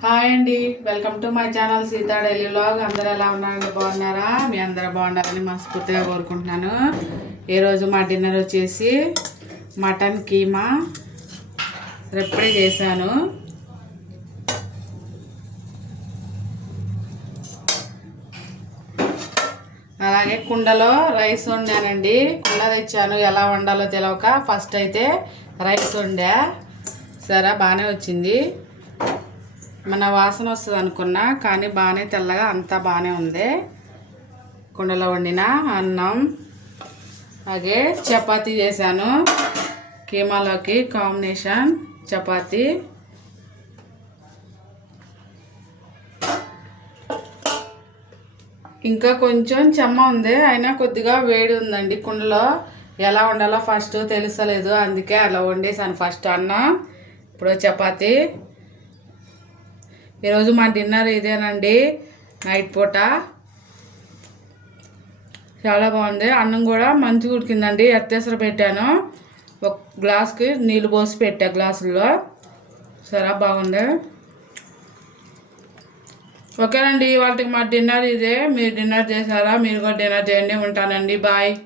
Hi అండి welcome to my channel Seetha daily vlog. అందరూ ఎలా ఉన్నారండి బాగున్నారా? మీ అందరూ బాగుండాలని మనస్ఫూర్తిగా కోరుకుంటున్నాను. ఈరోజు మా డిన్నర్ వచ్చేసి మటన్ కీమా ఎప్పుడే చేశాను. అలాగే కుండలో రైస్ వండానండి. కుండ తెచ్చాను. ఎలా వండాలో తెలియక ఫస్ట్ అయితే రైస్ వండా. సరే బాగానే వచ్చింది. మన వాసన వస్తుంది అనుకున్నా కానీ బాగానే తెల్లగా అంతా బాగానే ఉంది. కుండలో వండిన అన్నం అలాగే చపాతీ చేశాను. కీమాలోకి కాంబినేషన్ చపాతీ. ఇంకా కొంచెం చెమ్మ ఉంది అయినా కొద్దిగా వేడి ఉందండి. కుండలో ఎలా వండాలో ఫస్ట్ తెలుసలేదు అందుకే అలా వండేసాను ఫస్ట్ అన్నం ఇప్పుడు చపాతీ. ఈరోజు మా డిన్నర్ ఇదేనండి. నైట్ పూట. చాలా బాగుంది. అన్నం కూడా మంచిగా ఉడికిందండి. ఎత్తేసరి పెట్టాను. ఒక గ్లాస్కి నీళ్ళు పోసి పెట్టా గ్లాసుల్లో. సరే బాగుంది. ఓకేనండి వాళ్ళకి మా డిన్నర్ ఇదే. మీరు డిన్నర్ చేశారా? మీరు కూడా డిన్నర్ చేయండి. ఉంటానండి. బాయ్.